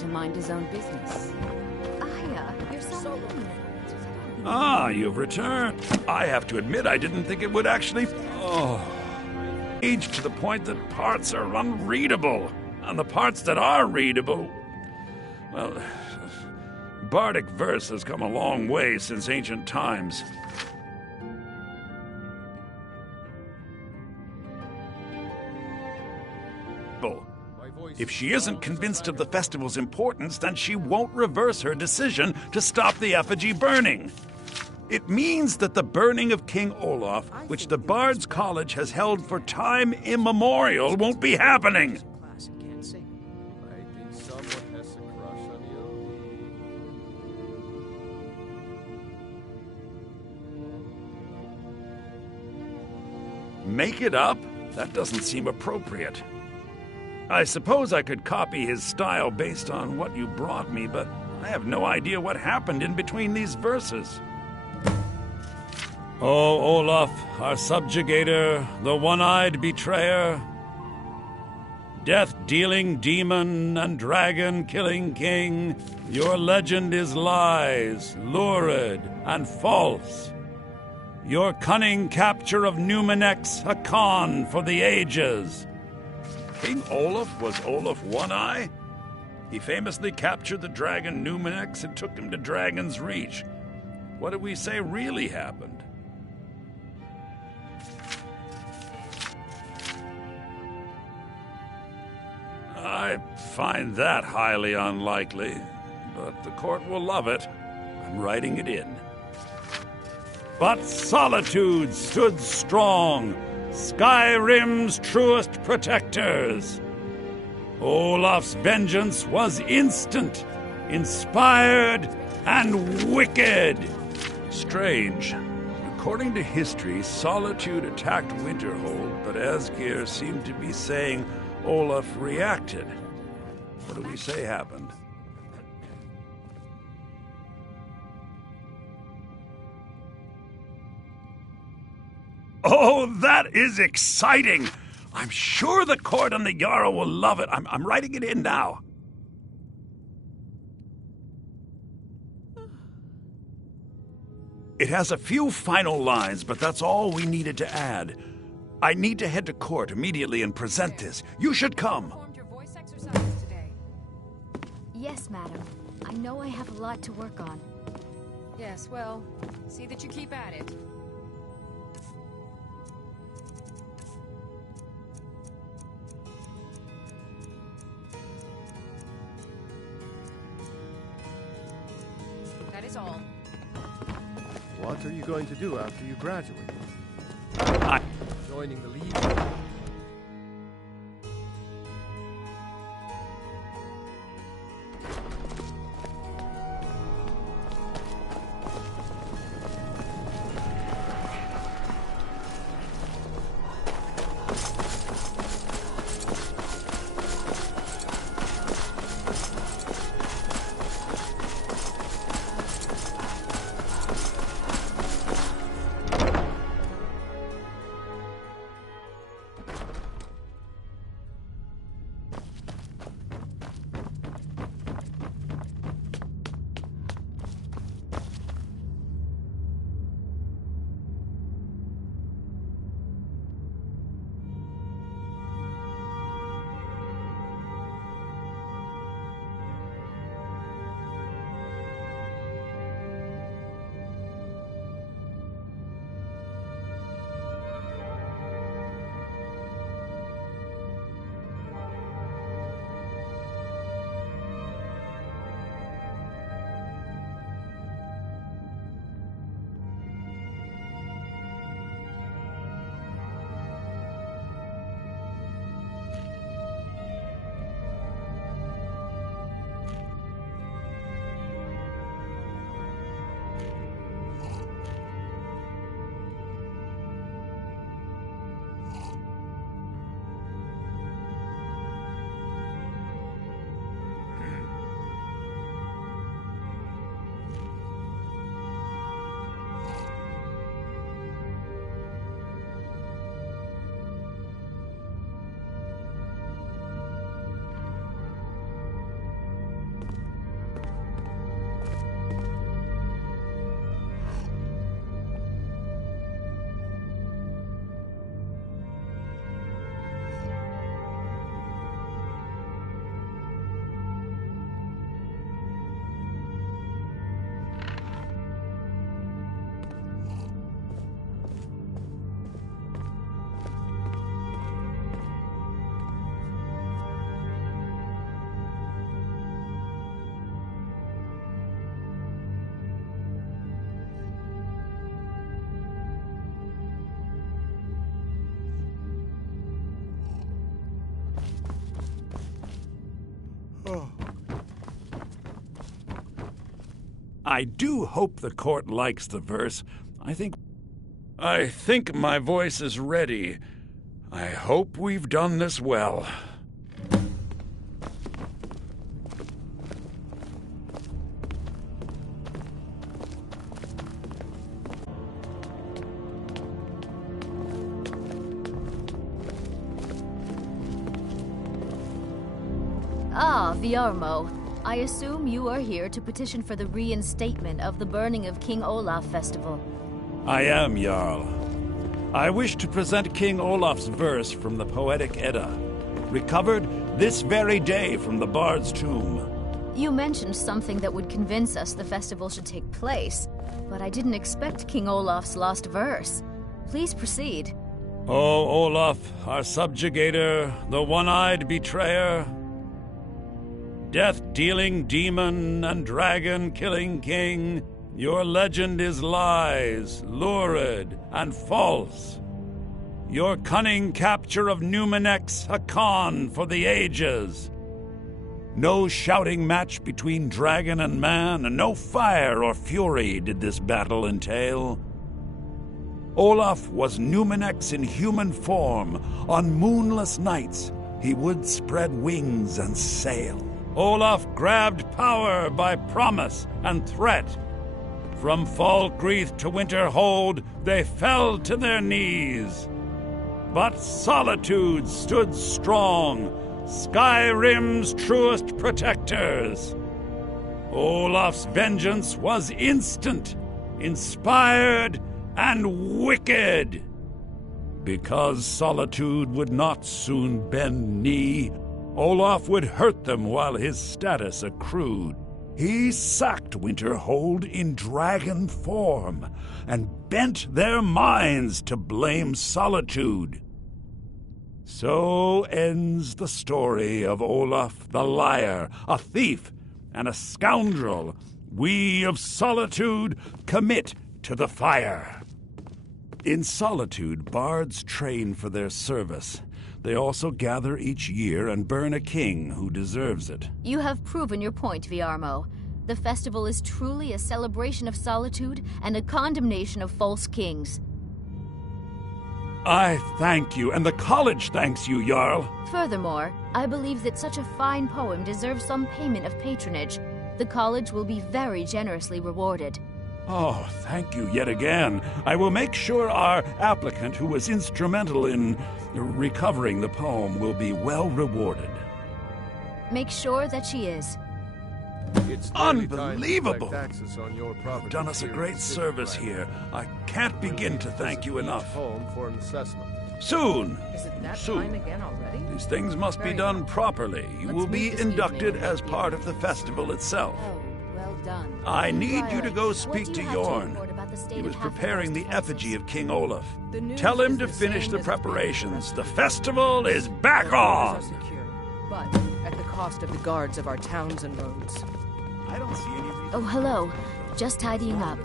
to mind his own business. Aya, you're so mean. Ah, you've returned. I have to admit, I didn't think it would actually... Oh... aged to the point that parts are unreadable. And the parts that are readable... Well... Bardic verse has come a long way since ancient times. If she isn't convinced of the festival's importance, then she won't reverse her decision to stop the effigy burning. It means that the burning of King Olaf, which the Bard's College has held for time immemorial, won't be happening. Make it up? That doesn't seem appropriate. I suppose I could copy his style based on what you brought me, but I have no idea what happened in between these verses. Oh, Olaf, our subjugator, the one-eyed betrayer, death-dealing demon and dragon-killing king, your legend is lies, lurid, and false. Your cunning capture of Numenex, a con for the ages. King Olaf was Olaf One-Eye? He famously captured the dragon Numenex and took him to Dragon's Reach. What did we say really happened? I find that highly unlikely, but the court will love it. I'm writing it in. But Solitude stood strong, Skyrim's truest protectors. Olaf's vengeance was instant, inspired, and wicked. Strange. According to history, Solitude attacked Winterhold, but Asgeir seemed to be saying Olaf reacted. What do we say happened? Oh, that is exciting! I'm sure the court and the Jarl will love it. I'm writing it in now. It has a few final lines, but that's all we needed to add. I need to head to court immediately and present this. You should come. Yes, madam. I know I have a lot to work on. Yes, well, see that you keep at it. That is all. What are you going to do after you graduate? Joining the League? I do hope the court likes the verse. I think my voice is ready. I hope we've done this well. Ah, Viarmo. I assume you are here to petition for the reinstatement of the burning of King Olaf festival. I am, Jarl. I wish to present King Olaf's verse from the Poetic Edda, recovered this very day from the Bard's tomb. You mentioned something that would convince us the festival should take place, but I didn't expect King Olaf's lost verse. Please proceed. O Olaf, our subjugator, the one-eyed betrayer, death-dealing demon and dragon-killing king, your legend is lies, lurid, and false. Your cunning capture of Numenx, a con for the ages. No shouting match between dragon and man, and no fire or fury did this battle entail. Olaf was Numenx in human form. On moonless nights, he would spread wings and sail. Olaf grabbed power by promise and threat. From Falkreath to Winterhold, they fell to their knees. But Solitude stood strong, Skyrim's truest protectors. Olaf's vengeance was instant, inspired, and wicked. Because Solitude would not soon bend knee, Olaf would hurt them while his status accrued. He sacked Winterhold in dragon form and bent their minds to blame Solitude. So ends the story of Olaf the liar, a thief and a scoundrel we of Solitude commit to the fire. In Solitude, bards train for their service. They also gather each year and burn a king who deserves it. You have proven your point, Viarmo. The festival is truly a celebration of solitude and a condemnation of false kings. I thank you, and the college thanks you, Jarl. Furthermore, I believe that such a fine poem deserves some payment of patronage. The college will be very generously rewarded. Oh, thank you yet again. I will make sure our applicant, who was instrumental in recovering the poem, will be well rewarded. Make sure that she is. It's unbelievable! Taxes on your property. You've done us a great service here. I can't begin to thank you enough. Home for an assessment. Soon. Is it that Soon. time again already? These things must be Very done well. properly. You Let's will meet be this inducted evening. as part of the festival itself. Oh, well done. I need you to go What speak do to you have to Yorn. report about the state He of was half the preparing the West effigy of King Olaf. The news Tell him is to the finish same the as it's been preparations. for The us. festival is back Our on! borders are secure, but at the cost of the guards of our towns and roads. I don't see any reason. Oh, hello. Just tidying up.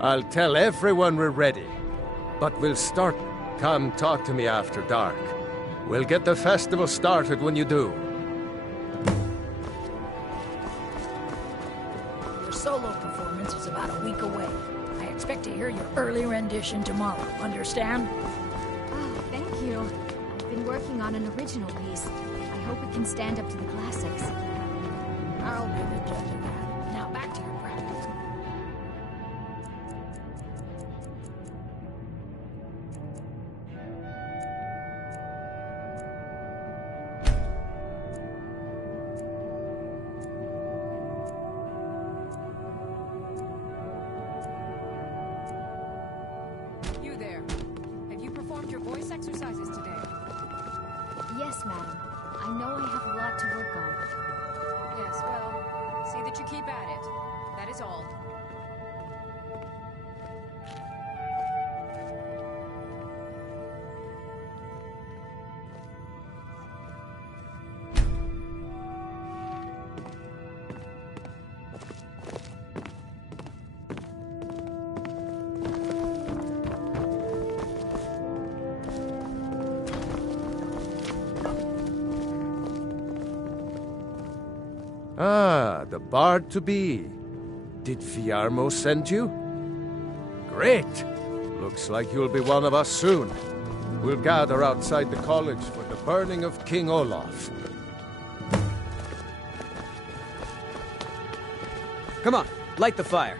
I'll tell everyone we're ready. But we'll start. Come talk to me after dark. We'll get the festival started when you do. Your solo performance is about a week away. I expect to hear your early rendition tomorrow. Understand? Oh, thank you. I've been working on an original piece. I hope it can stand up to the classics. I'll be the judge of that. Now back to your practice. You there. Have you performed your voice exercises today? Yes, madam. I know I have a lot to work on. Yes, well, see that you keep at it. That is all. Ah, the bard-to-be. Did Fiarmo send you? Great! Looks like you'll be one of us soon. We'll gather outside the college for the burning of King Olaf. Come on, light the fire.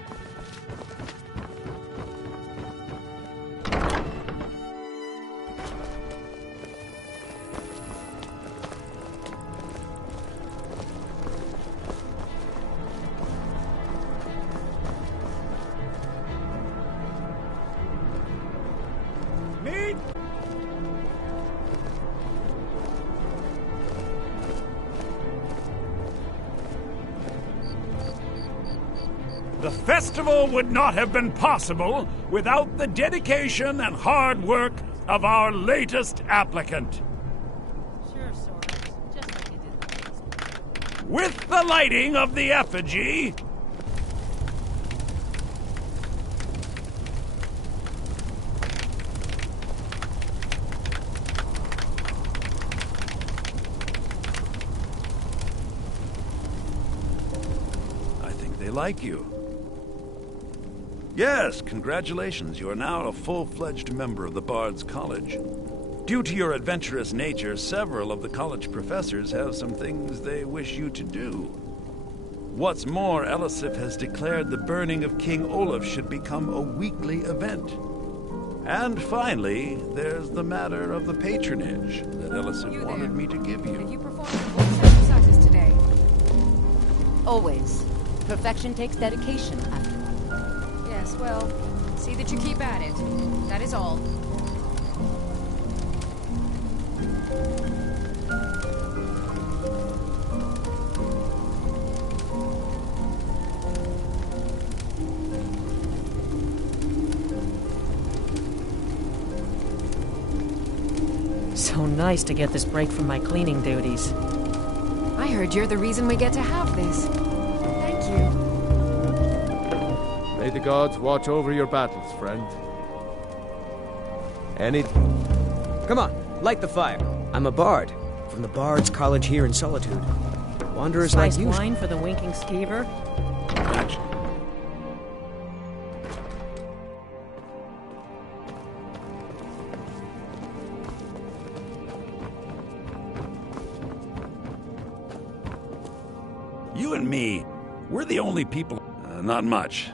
The festival would not have been possible without the dedication and hard work of our latest applicant. Sure, Soros. Just like you did last time. With the lighting of the effigy, I think they like you. Yes, congratulations. You are now a full-fledged member of the Bard's College. Due to your adventurous nature, several of the college professors have some things they wish you to do. What's more, Elisif has declared the burning of King Olaf should become a weekly event. And finally, there's the matter of the patronage that Elisif wanted me to give Have you. you performed your voice exercises today? Always. Perfection takes dedication, after all. Yes, well, see that you keep at it. That is all. So nice to get this break from my cleaning duties. I heard you're the reason we get to have this. Thank you. May the gods watch over your battles, friend. Come on, light the fire. I'm a bard, from the Bard's College here in Solitude. Wanderers like Spiced you. wine for the winking skeever? You and me, we're the only people... not much.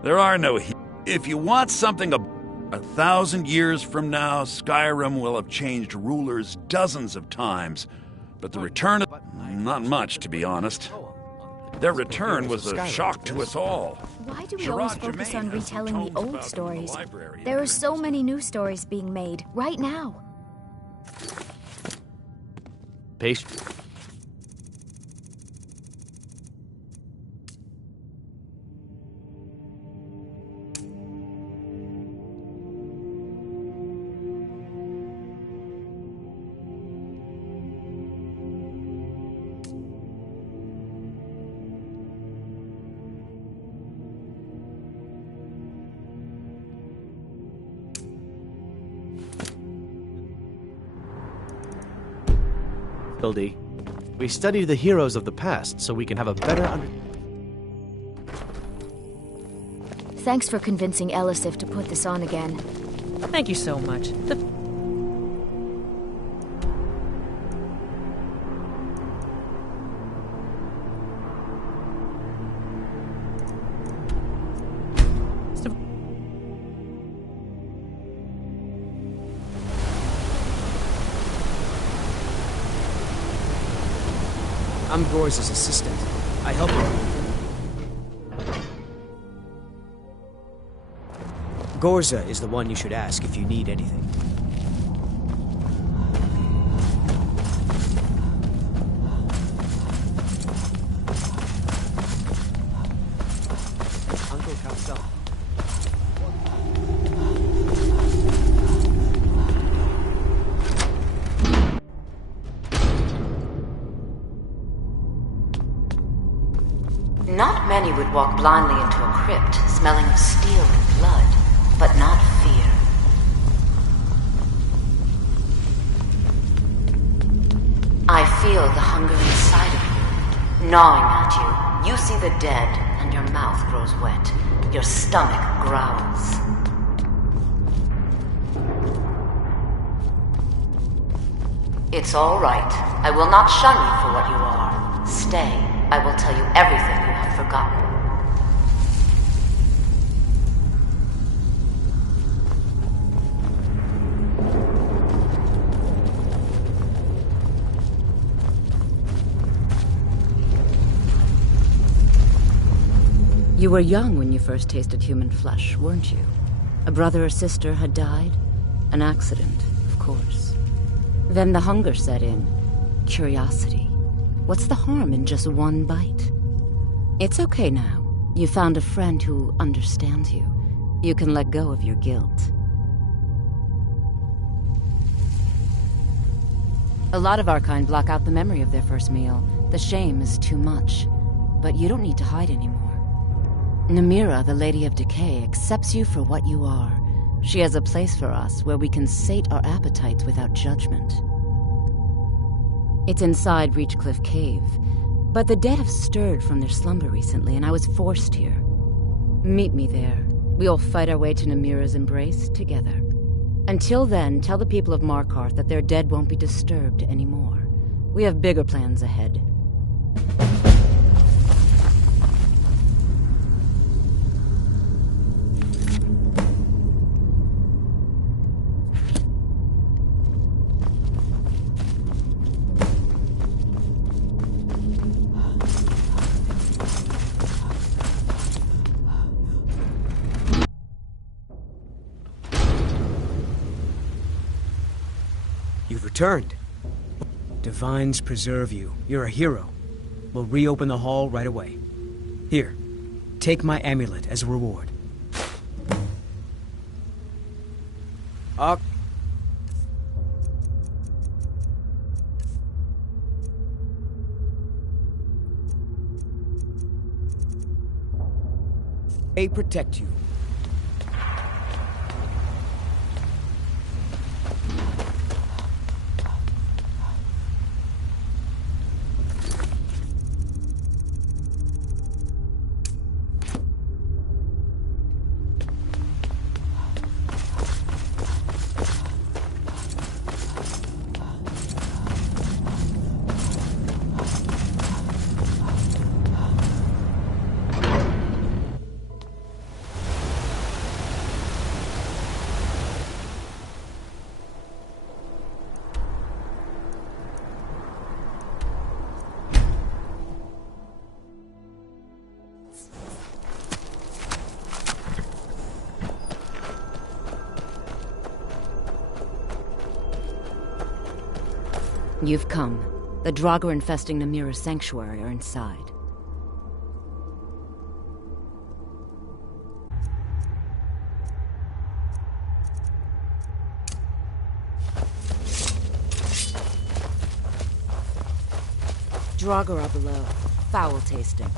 There are no... If you want something 1,000 years from now, Skyrim will have changed rulers dozens of times. But the return of... not much, to be honest. Their return was a shock to us all. Why do we always focus on retelling the old stories? There are so many new stories being made, right now. Patient. Hildy, we study the heroes of the past so we can have a better Thanks for convincing Elisif to put this on again. Thank you so much. I'm Gorza's assistant. I help him. Gorza is the one you should ask if you need anything. Many would walk blindly into a crypt, smelling of steel and blood, but not fear. I feel the hunger inside of you, gnawing at you. You see the dead, and your mouth grows wet. Your stomach growls. It's all right. I will not shun you for what you are. Stay. I will tell you everything you have forgotten. You were young when you first tasted human flesh, weren't you? A brother or sister had died? An accident, of course. Then the hunger set in. Curiosity. What's the harm in just one bite? It's okay now. You found a friend who understands you. You can let go of your guilt. A lot of our kind block out the memory of their first meal. The shame is too much. But you don't need to hide anymore. Namira, the Lady of Decay, accepts you for what you are. She has a place for us where we can sate our appetites without judgment. It's inside Reachcliff Cave, but the dead have stirred from their slumber recently, and I was forced here. Meet me there. We'll fight our way to Namira's embrace together. Until then, tell the people of Markarth that their dead won't be disturbed anymore. We have bigger plans ahead. You've returned. Divines preserve you. You're a hero. We'll reopen the hall right away. Here, take my amulet as a reward. May protect you. You've come. The Draugr infesting Namira's sanctuary are inside. Draugr are below. Foul tasting.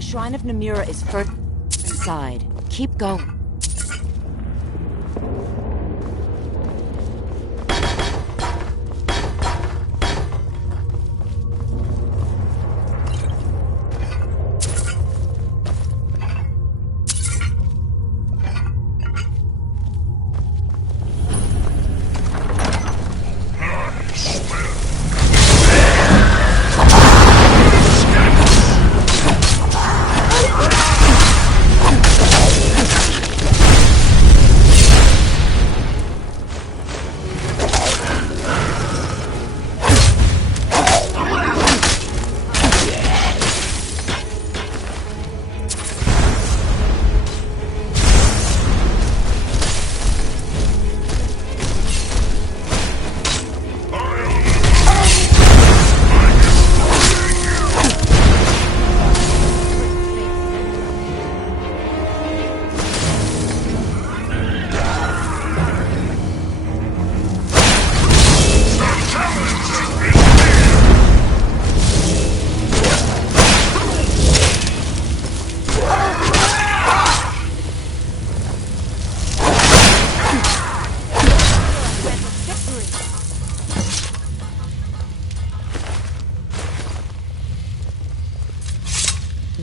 The Shrine of Namura is further inside. Keep going.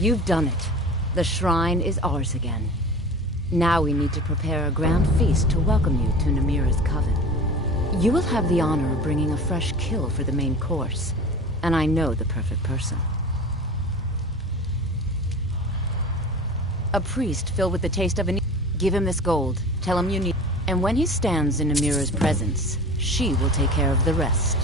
You've done it. The shrine is ours again. Now we need to prepare a grand feast to welcome you to Namira's coven. You will have the honor of bringing a fresh kill for the main course, and I know the perfect person. A priest filled with the taste of an... Give him this gold. Tell him you need... And when he stands in Namira's presence, she will take care of the rest.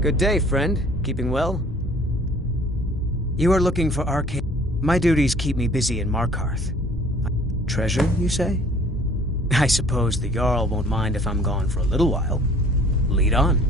Good day, friend. Keeping well? You are looking for arcane... My duties keep me busy in Markarth. Treasure, you say? I suppose the Jarl won't mind if I'm gone for a little while. Lead on.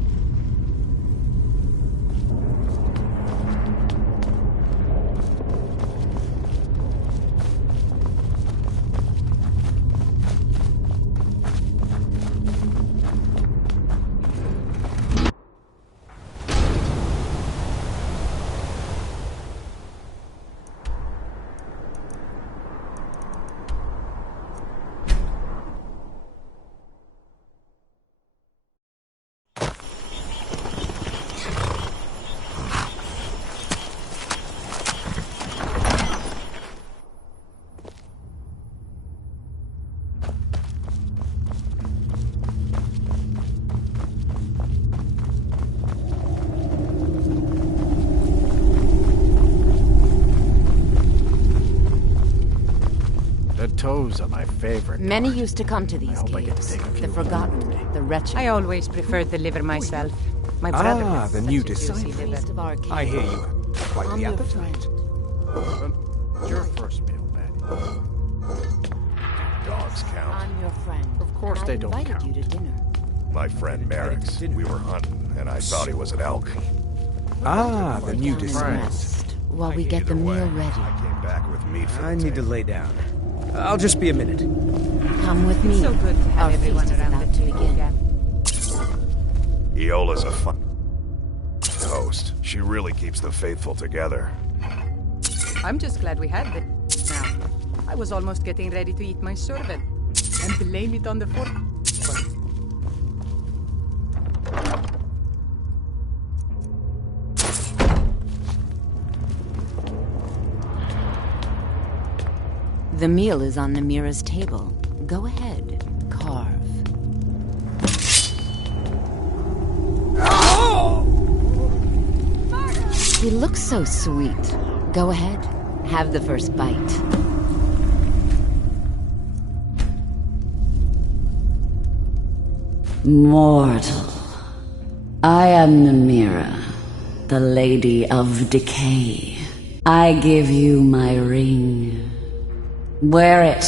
Toes are my favorite. Many used to come to these caves. The forgotten, the wretched. I always preferred the liver myself. My brother. Ah, the new disciple. I hear you have quite the appetite. Your first meal, Maddie. Dogs count. I'm your friend. Of course they don't count. I invited you to dinner. My friend Merrick's. We were hunting, and I thought he was an elk. Ah, the new disciple. While we get the meal ready. I came back with meat for I need to lay down. I'll just be a minute. Come with me. So good to have Our everyone feast is around about the to table begin. again. Iola's a fun host. She really keeps the faithful together. I'm just glad we had it. Now, I was almost getting ready to eat my sherbet and blame it on the fort. The meal is on Namira's table. Go ahead, carve. He looks so sweet. Go ahead, have the first bite. Mortal, I am Namira, the Lady of Decay. I give you my ring. Wear it,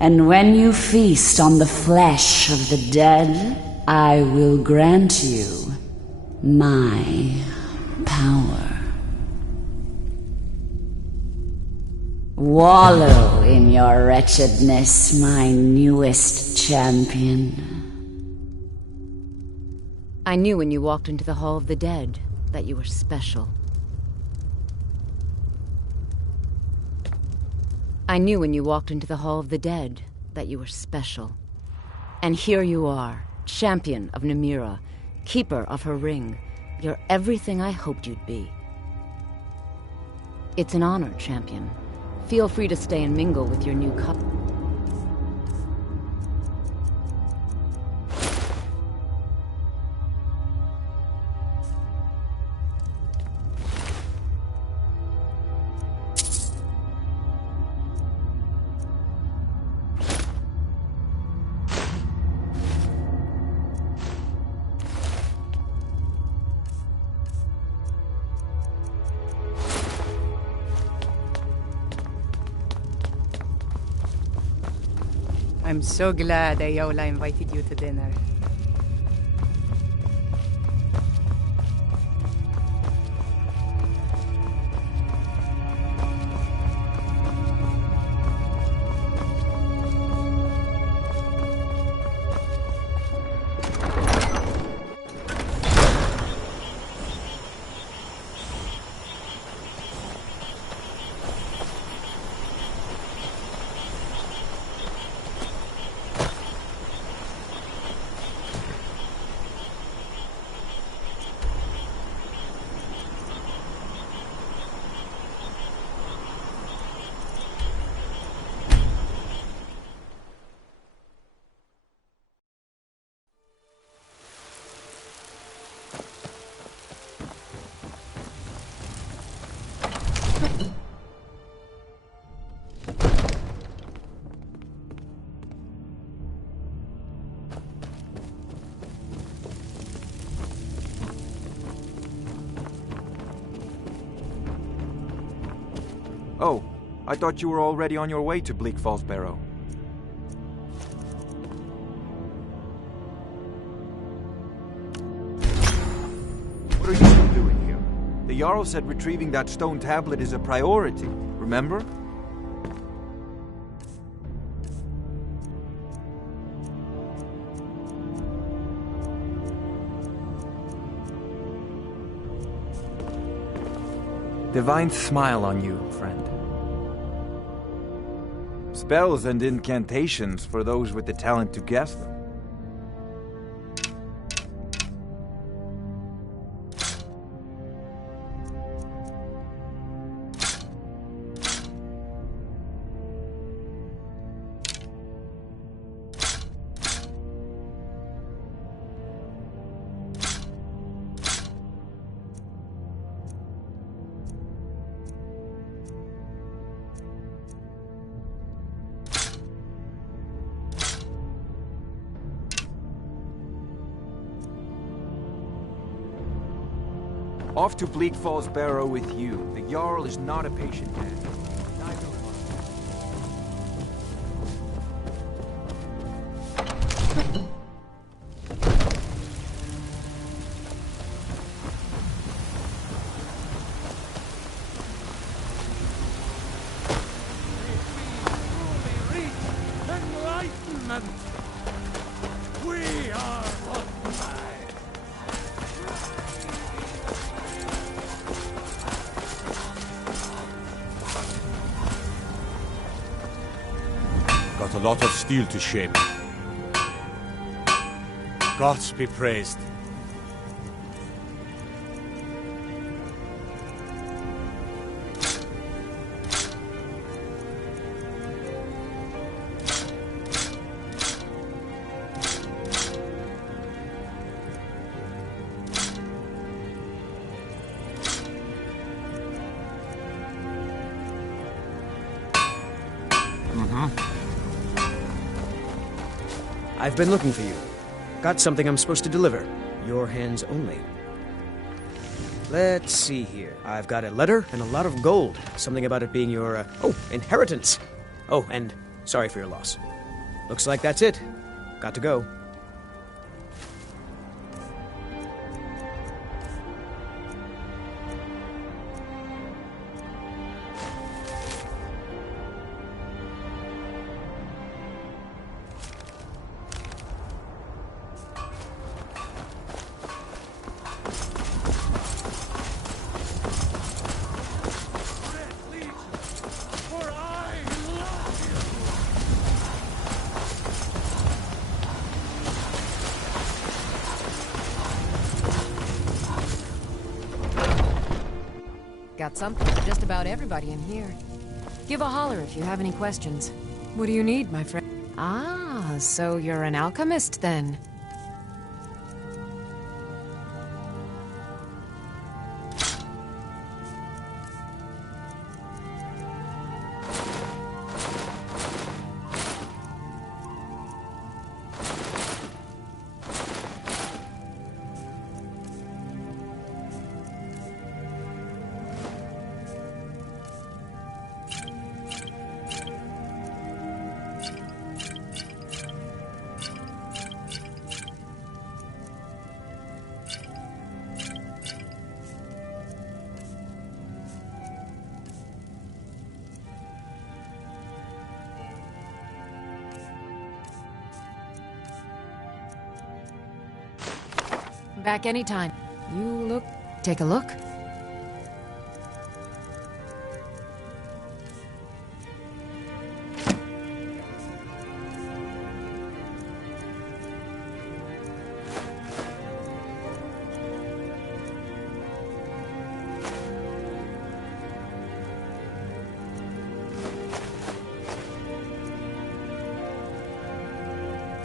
and when you feast on the flesh of the dead, I will grant you my power. Wallow in your wretchedness, my newest champion. I knew when you walked into the Hall of the Dead that you were special. I knew when you walked into the Hall of the Dead that you were special. And here you are, champion of Namira, keeper of her ring. You're everything I hoped you'd be. It's an honor, champion. Feel free to stay and mingle with your new couple. I'm so glad Ayola invited you to dinner. Oh, I thought you were already on your way to Bleak Falls Barrow. What are you still doing here? The Jarl said retrieving that stone tablet is a priority, remember? Divine smile on you, friend. Spells and incantations for those with the talent to guess them. Off to Bleak Falls Barrow with you. The Jarl is not a patient man. Neither am Enlightenment! We are one mind! a lot of steel to shape. Gods be praised. I've been looking for you. Got something I'm supposed to deliver. Your hands only. Let's see here. I've got a letter and a lot of gold. Something about it being your, inheritance. Oh, and sorry for your loss. Looks like that's it. Got to go. Got something for just about everybody in here. Give a holler if you have any questions. What do you need, my friend? Ah, so you're an alchemist then. Back anytime. You look... Take a look.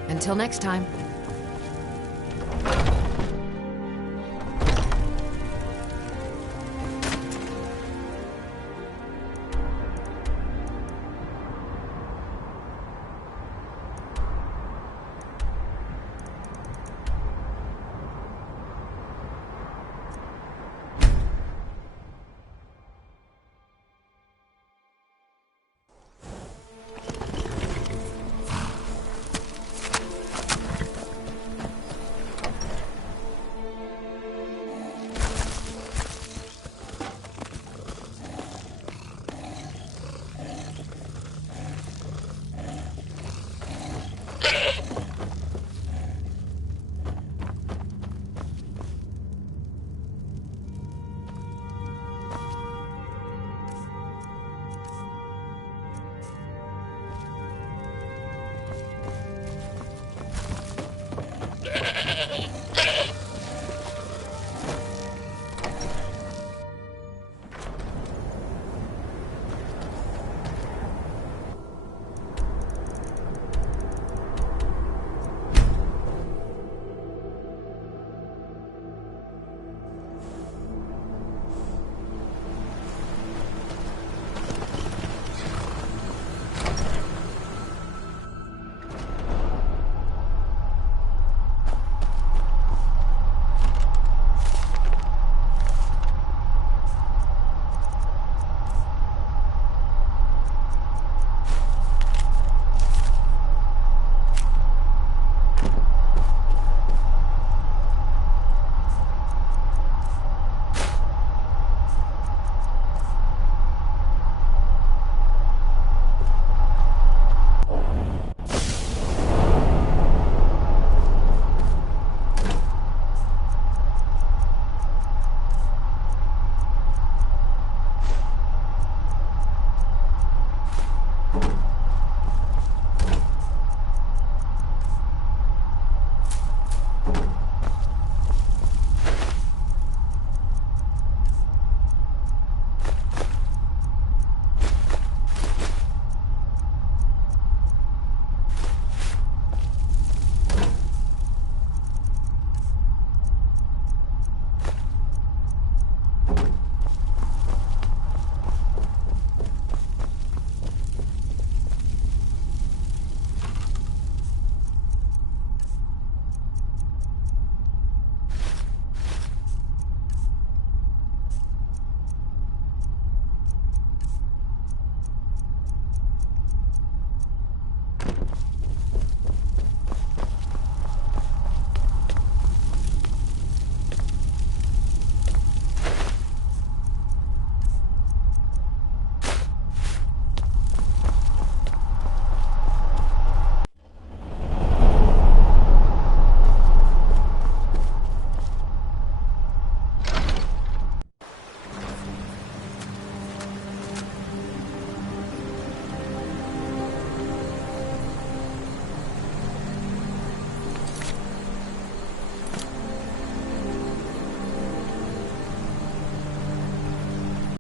Until next time.